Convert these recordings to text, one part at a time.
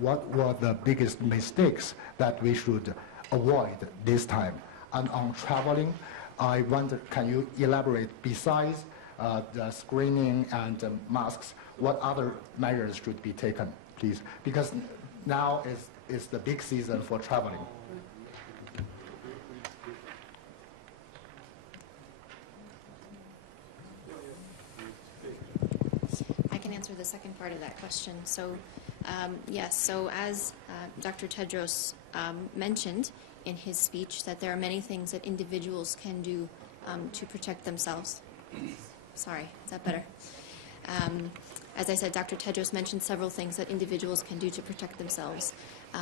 what were the biggest mistakes that we should avoid this time? And on traveling, I wonder, can you elaborate, besides the screening and masks, what other measures should be taken, please? Because now is the big season for traveling. I can answer the second part of that question. So, yes, so as Dr. Tedros mentioned in his speech, that there are many things that individuals can do to protect themselves. Sorry, is that better? As I said, Dr. Tedros mentioned several things that individuals can do to protect themselves.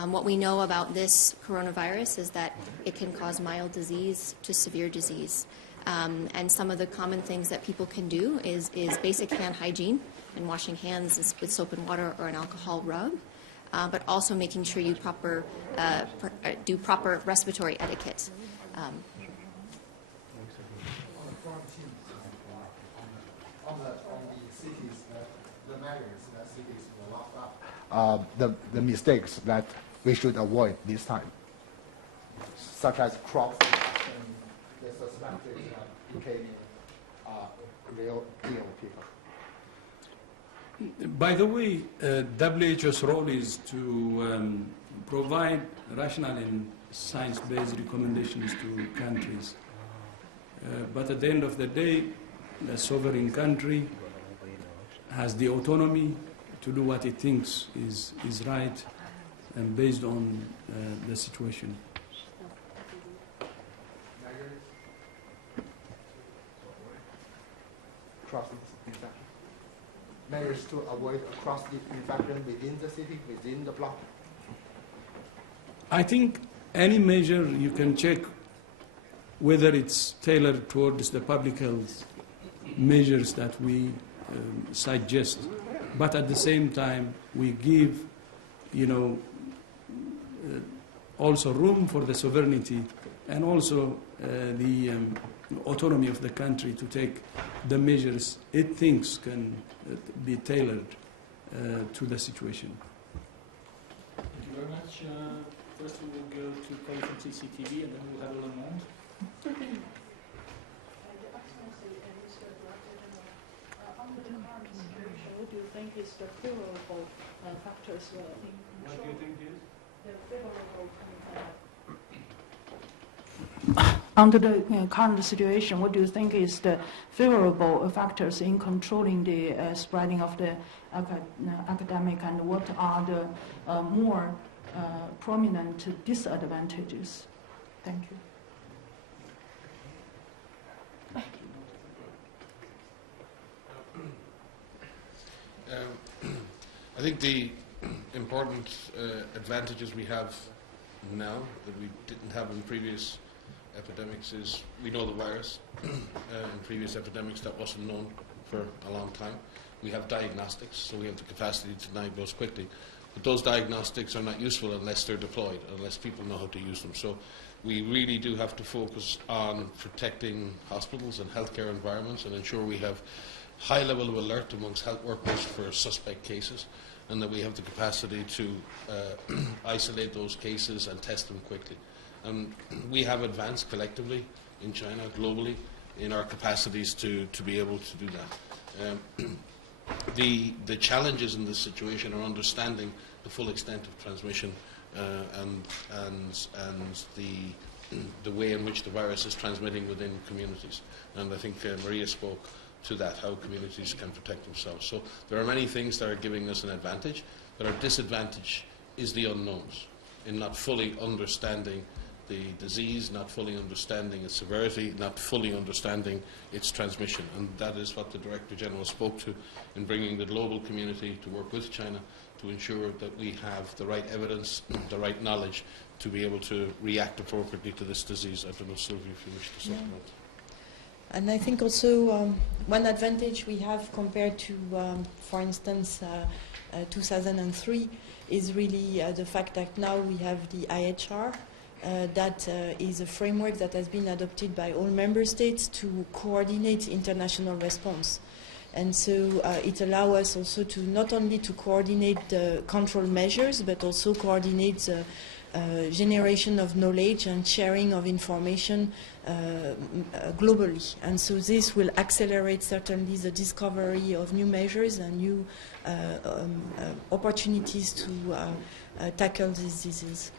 What we know about this coronavirus is that it can cause mild disease to severe disease. And some of the common things that people can do is basic hand hygiene and washing hands with soap and water or an alcohol rub, but also making sure you do proper respiratory etiquette. On the cities, the measures that cities were locked up, the mistakes that we should avoid this time, such as crop protection, the suspected became real ill people. By the way, WHO's role is to provide rational and science-based recommendations to countries. But at the end of the day, the sovereign country has the autonomy to do what it thinks is right and based on the situation. Cross-infection. Measures to avoid cross-infection within the city, within the block. I think any measure you can check whether it's tailored towards the public health measures that we suggest, but at the same time we give, also room for the sovereignty and also the autonomy of the country to take the measures it thinks can be tailored to the situation. Thank you very much. First we will go to calling from CCTV and then we'll have Le Monde. Under the current situation, what do you think is the favorable factors in What do you think is? the favorable under the current situation, what do you think is the favorable factors in controlling the spreading of the academic, and what are the more prominent disadvantages? Thank you. I think the important advantages we have now that we didn't have in previous epidemics is we know the virus. In previous epidemics that wasn't known for a long time. We have diagnostics, so we have the capacity to diagnose quickly. But those diagnostics are not useful unless they're deployed, unless people know how to use them. So we really do have to focus on protecting hospitals and healthcare environments and ensure we have high level of alert amongst health workers for suspect cases, and that we have the capacity to isolate those cases and test them quickly. And we have advanced collectively in China, globally, in our capacities to be able to do that. The challenges in this situation are understanding the full extent of transmission and the way in which the virus is transmitting within communities. And I think Maria spoke to that, how communities can protect themselves. So there are many things that are giving us an advantage, but our disadvantage is the unknowns, in not fully understanding the disease, not fully understanding its severity, not fully understanding its transmission. And that is what the Director General spoke to in bringing the global community to work with China to ensure that we have the right evidence, the right knowledge to be able to react appropriately to this disease. I don't know, Sylvie, if you wish to supplement. And I think also one advantage we have compared to, for instance, 2003 is really the fact that now we have the IHR. That is a framework that has been adopted by all member states to coordinate international response. And so it allows us also to not only to coordinate the control measures, but also coordinate the generation of knowledge and sharing of information globally. And so this will accelerate certainly the discovery of new measures and new opportunities to tackle this disease.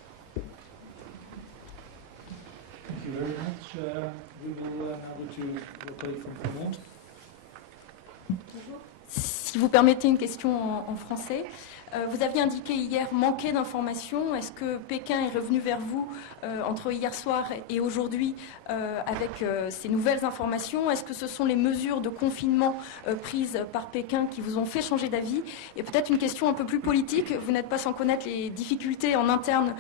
Thank you very much. We will now go to your colleague from Vermont. Bonjour. Si vous permettez une question en français. Vous aviez indiqué hier manquer d'informations. Est-ce que Pékin est revenu vers vous entre hier soir et aujourd'hui avec ces nouvelles informations? Est-ce que ce sont les mesures de confinement prises par Pékin qui vous ont fait changer d'avis? Et peut-être une question un peu plus politique. Vous n'êtes pas sans connaître les difficultés en interne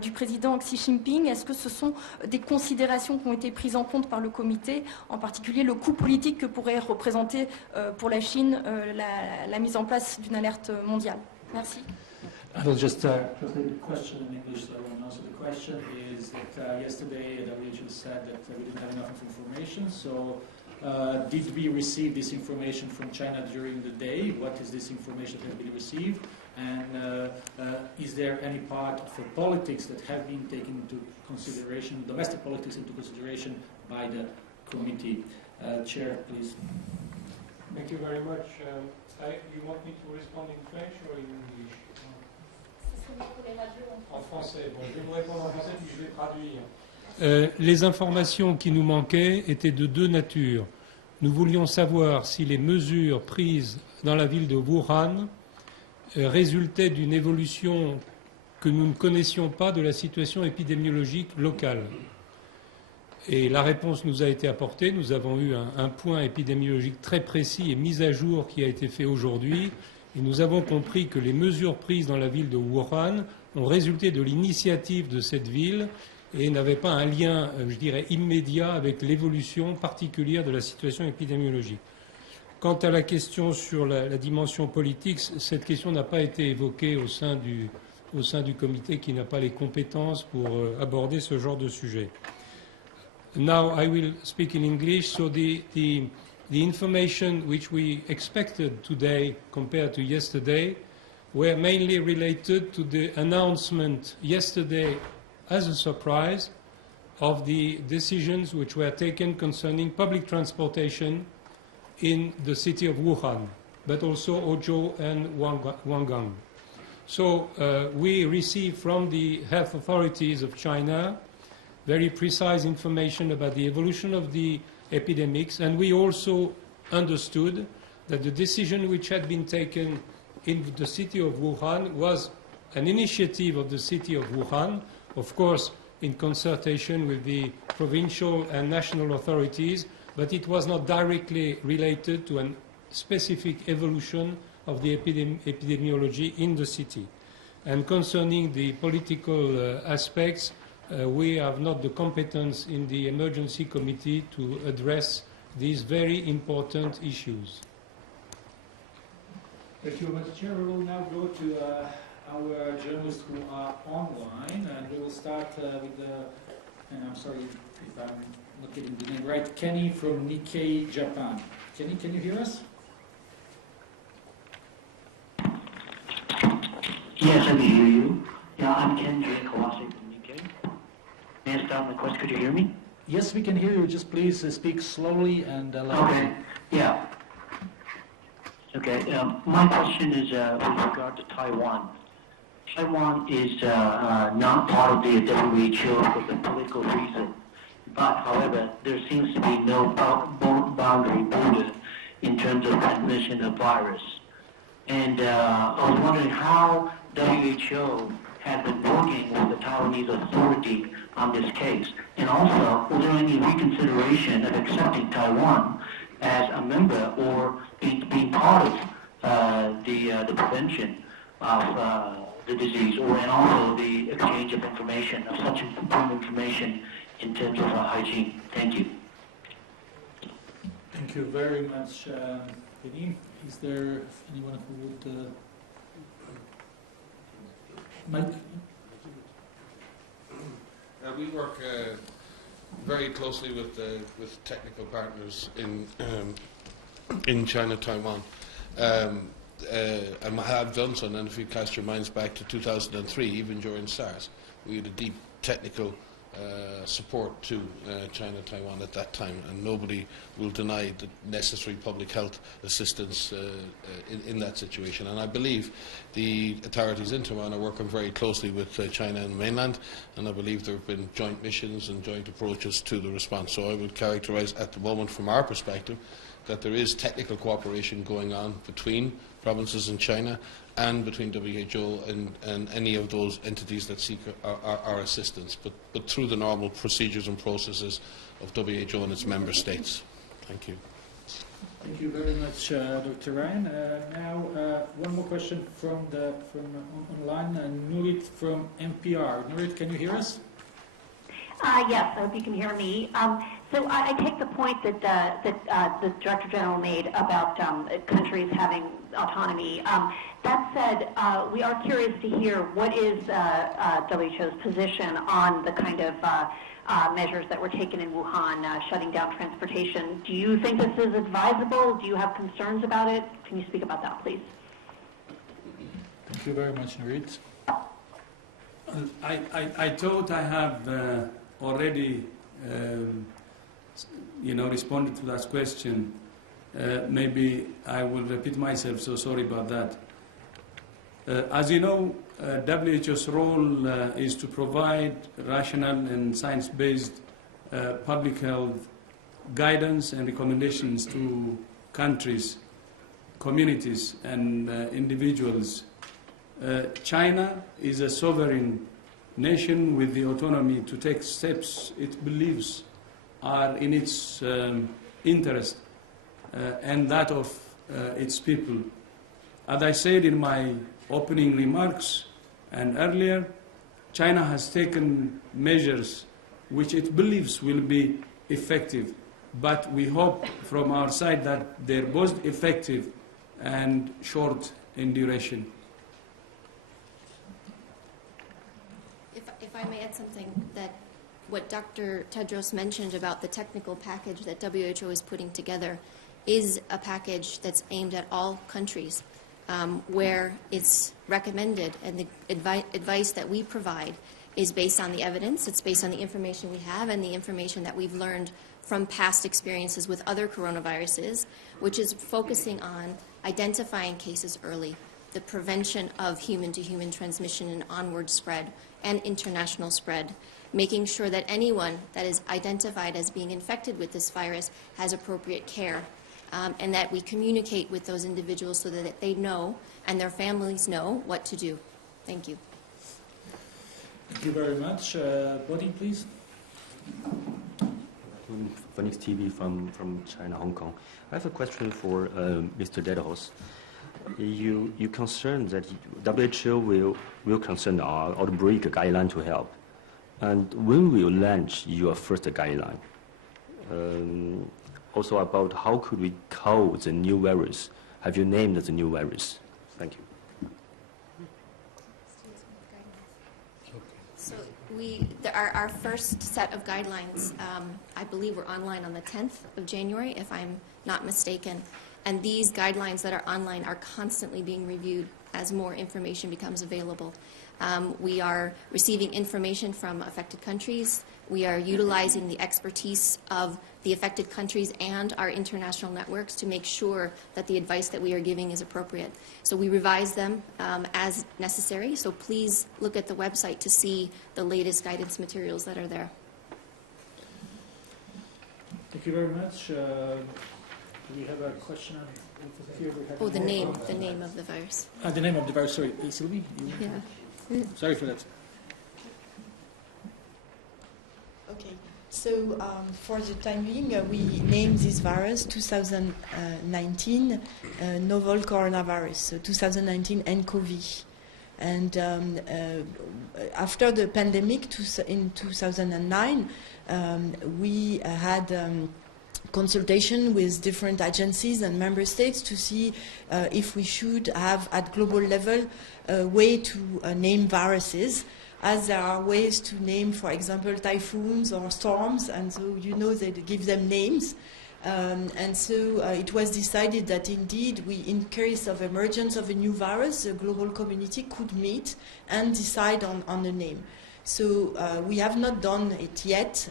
du président Xi Jinping. Est-ce que ce sont des considérations qui ont été prises en compte par le comité, en particulier le coût politique que pourrait représenter pour la Chine la mise en place d'une alerte mondiale? Merci. I will just translate the question in English so everyone knows. So the question is that yesterday WHO said that we didn't have enough information. So did we receive this information from China during the day? What is this information that has been received? And is there any part of the politics that have been taken into consideration, domestic politics into consideration by the committee? Chair, please. Thank you very much. You want me to respond in French or in English? En français. Bon, je vais vous répondre en français puis je vais traduire. Les informations qui nous manquaient étaient de deux natures. Nous voulions savoir si les mesures prises dans la ville de Wuhan résultaient d'une évolution que nous ne connaissions pas de la situation épidémiologique locale. Et la réponse nous a été apportée. Nous avons eu un point épidémiologique très précis et mis à jour qui a été fait aujourd'hui. Et nous avons compris que les mesures prises dans la ville de Wuhan ont résulté de l'initiative de cette ville et n'avaient pas un lien, je dirais, immédiat avec l'évolution particulière de la situation épidémiologique. Quant à la question sur la dimension politique, cette question n'a pas été évoquée au sein du comité qui n'a pas les compétences pour aborder ce genre de sujet. Now I will speak in English. So the information which we expected today compared to yesterday were mainly related to the announcement yesterday as a surprise of the decisions which were taken concerning public transportation in the city of Wuhan, but also Huzhou and Wangang. So we received from the health authorities of China very precise information about the evolution of the epidemics, and we also understood that the decision which had been taken in the city of Wuhan was an initiative of the city of Wuhan, of course in consultation with the provincial and national authorities, but it was not directly related to a specific evolution of the epidemiology in the city. And concerning the political aspects, we have not the competence in the emergency committee to address these very important issues. Thank you, Mr. Chair. We will now go to our journalists who are online, and we will start with and I'm sorry if I'm not getting the name right, Kenny from Nikkei, Japan. Kenny, can you hear us? Yes, I can hear you. Yeah, I'm Ken Kawase from Nikkei. May I start my question? Could you hear me? Yes, we can hear you. Just please speak slowly and loudly. Okay, yeah. Okay, my question is with regard to Taiwan. Taiwan is not part of the WHO for the political reason, but however, there seems to be no boundary border in terms of transmission of virus. And I was wondering how WHO has been working with the Taiwanese authority on this case, and also, was there any reconsideration of accepting Taiwan as a member or being part of the prevention of the disease, and also the exchange of information, of such important information in terms of hygiene? Thank you. Thank you very much, Penny. Is there anyone who would... Mike? We work very closely with technical partners in in China, Taiwan. And have done so, and if you cast your minds back to 2003, even during SARS, we had a deep technical support to China, Taiwan at that time, and nobody will deny the necessary public health assistance in that situation. And I believe the authorities in Taiwan are working very closely with China and the mainland, and I believe there have been joint missions and joint approaches to the response. So I would characterise at the moment, from our perspective, that there is technical cooperation going on between provinces in China and between WHO and any of those entities that seek our assistance, but through the normal procedures and processes of WHO and its member states. Thank you. Thank you very much, Dr. Ryan. Now, one more question from online. Nurit from NPR. Nurit, can you hear us? Yes, I hope you can hear me. So I take the point that the Director General made about countries having autonomy. That said, we are curious to hear what is WHO's position on the kind of measures that were taken in Wuhan, shutting down transportation. Do you think this is advisable? Do you have concerns about it? Can you speak about that, please? Thank you very much, Nurit. I thought I have already responded to that question. Maybe I will repeat myself, so sorry about that. As you know, WHO's role is to provide rational and science-based public health guidance and recommendations to countries, communities, and individuals. China is a sovereign nation with the autonomy to take steps it believes are in its interest and that of its people. As I said in my opening remarks and earlier, China has taken measures which it believes will be effective, but we hope from our side that they're both effective and short in duration. If I may add something, that what Dr. Tedros mentioned about the technical package that WHO is putting together is a package that's aimed at all countries, where it's recommended, and the advice that we provide is based on the evidence, it's based on the information we have and the information that we've learned from past experiences with other coronaviruses, which is focusing on identifying cases early, the prevention of human-to-human transmission and onward spread and international spread, making sure that anyone that is identified as being infected with this virus has appropriate care, and that we communicate with those individuals so that they know and their families know what to do. Thank you. Thank you very much. Bodhi, please. Phoenix TV from China, Hong Kong. I have a question for Mr. Tedros. You concerned that WHO will concern our outbreak guideline to help. And when will you launch your first guideline? Also about how could we call the new virus? Have you named the new virus? Thank you. So our first set of guidelines, I believe, were online on the 10th of January, if I'm not mistaken. And these guidelines that are online are constantly being reviewed as more information becomes available. We are receiving information from affected countries. We are utilizing the expertise of the affected countries and our international networks to make sure that the advice that we are giving is appropriate. So we revise them as necessary. So please look at the website to see the latest guidance materials that are there. Thank you very much. We have a question here. Oh, the name of the virus. The name of the virus, sorry. Sylvie? Yeah. Sorry for that. Okay, so for the time being, we named this virus 2019 novel coronavirus, so 2019 nCoV. And after the pandemic in 2009, we had consultation with different agencies and member states to see if we should have at global level a way to name viruses, as there are ways to name, for example, typhoons or storms, and so they give them names. And so it was decided that indeed, in case of emergence of a new virus, the global community could meet and decide on a name. So we have not done it yet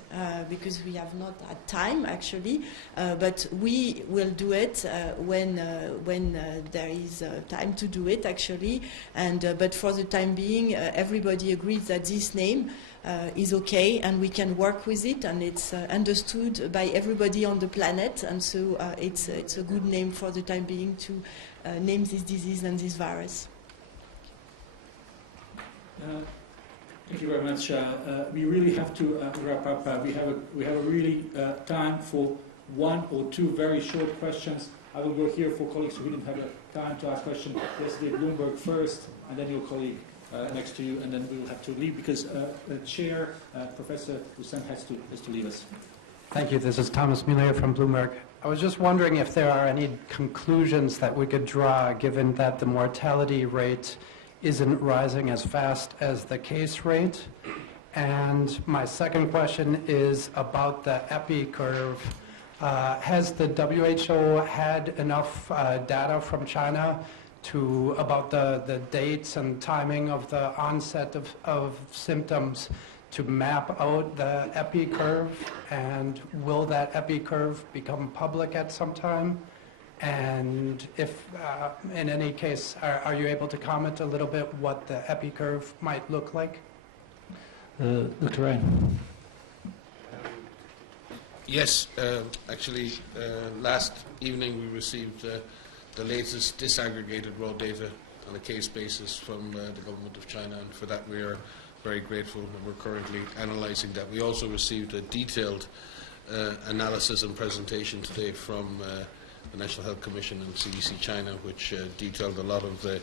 because we have not had time, actually. But we will do it when there is time to do it, actually. And but for the time being, everybody agrees that this name is okay, and we can work with it, and it's understood by everybody on the planet. And so it's a good name for the time being to name this disease and this virus. Thank you very much. We really have to wrap up. We have a really time for one or two very short questions. I will go here for colleagues who didn't have time to ask questions. Yesterday, Bloomberg first, and then your colleague next to you, and then we will have to leave because the chair, Professor Hussain, has to leave us. Thank you. This is Thomas Muller from Bloomberg. I was just wondering if there are any conclusions that we could draw, given that the mortality rate isn't rising as fast as the case rate. And my second question is about the epi curve. Has the WHO had enough data from China about the dates and timing of the onset of symptoms to map out the epi curve? And will that epi curve become public at some time? And if, in any case, are you able to comment a little bit what the epi curve might look like? Dr. Ryan. Yes, actually, last evening we received the latest disaggregated raw data on a case basis from the government of China, and for that we are very grateful, and we're currently analysing that. We also received a detailed analysis and presentation today from the National Health Commission and CDC China, which detailed a lot of the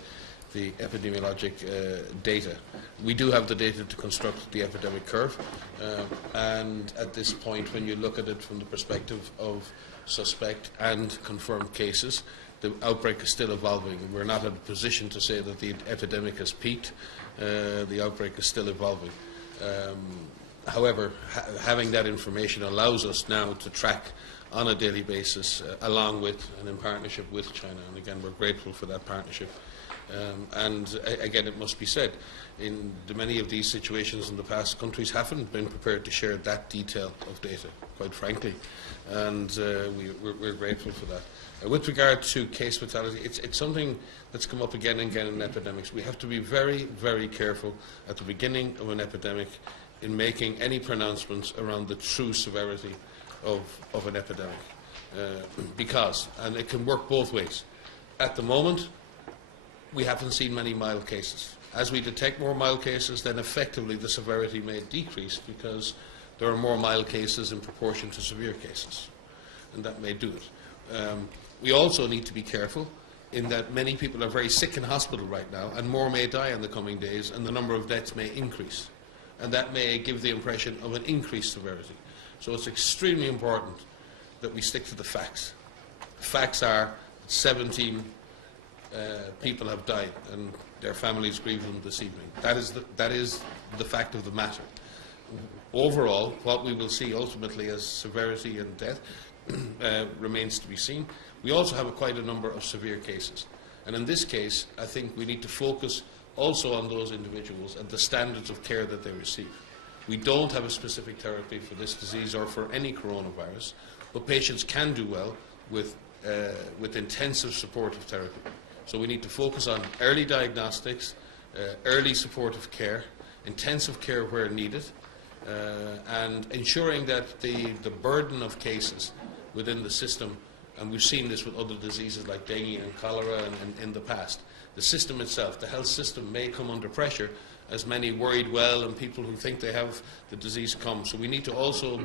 epidemiologic data. We do have the data to construct the epidemic curve, and at this point, when you look at it from the perspective of suspect and confirmed cases, the outbreak is still evolving. We're not in a position to say that the epidemic has peaked. The outbreak is still evolving. However, having that information allows us now to track on a daily basis, along with and in partnership with China. And again, we're grateful for that partnership. And again, it must be said, in many of these situations in the past, countries haven't been prepared to share that detail of data, quite frankly. And we're grateful for that. With regard to case fatality, it's something that's come up again and again in epidemics. We have to be very, very careful at the beginning of an epidemic in making any pronouncements around the true severity of an epidemic. Because, and it can work both ways. At the moment, we haven't seen many mild cases. As we detect more mild cases, then effectively the severity may decrease because there are more mild cases in proportion to severe cases. And that may do it. We also need to be careful in that many people are very sick in hospital right now, and more may die in the coming days, and the number of deaths may increase. And that may give the impression of an increased severity. So it's extremely important that we stick to the facts. The facts are 17 people have died, and their families grieve them this evening. That is the fact of the matter. Overall, what we will see ultimately as severity and death remains to be seen. We also have quite a number of severe cases. And in this case, I think we need to focus also on those individuals and the standards of care that they receive. We don't have a specific therapy for this disease or for any coronavirus, but patients can do well with intensive supportive therapy. So we need to focus on early diagnostics, early supportive care, intensive care where needed, and ensuring that the burden of cases within the system, and we've seen this with other diseases like dengue and cholera in the past, the system itself, the health system may come under pressure as many worried well and people who think they have the disease come. So we need to also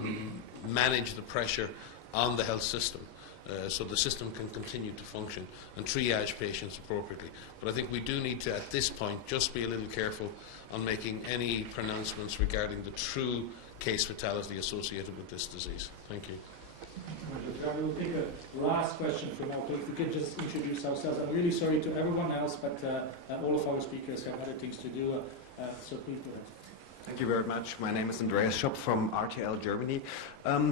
manage the pressure on the health system so the system can continue to function and triage patients appropriately. But I think we do need to, at this point, just be a little careful on making any pronouncements regarding the true case fatality associated with this disease. Thank you. We will take a last question from all. If we could just introduce ourselves. I'm really sorry to everyone else, but all of our speakers have other things to do, so please go ahead. Thank you very much. My name is Andreas Schopp from RTL Germany.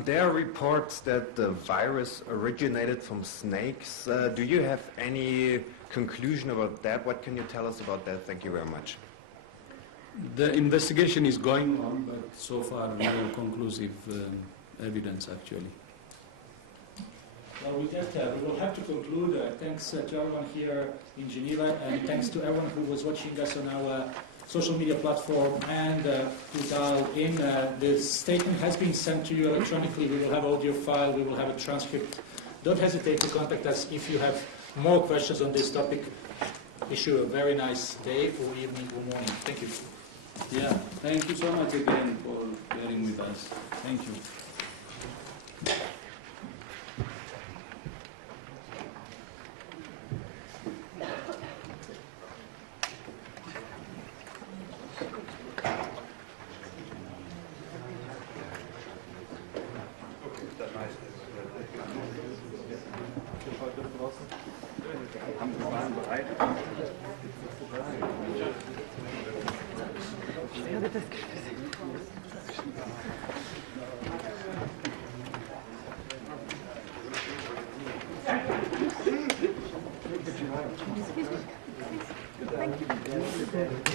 There are reports that the virus originated from snakes. Do you have any conclusion about that? What can you tell us about that? Thank you very much. The investigation is going on, but so far no conclusive evidence actually. Well, with that, we will have to conclude. Thanks to everyone here in Geneva, and thanks to everyone who was watching us on our social media platform and who dialed in. The statement has been sent to you electronically. We will have audio file. We will have a transcript. Don't hesitate to contact us if you have more questions on this topic. Wish you a very nice day or evening or morning. Thank you. Yeah, thank you so much again for bearing with us. Thank you. Thank you.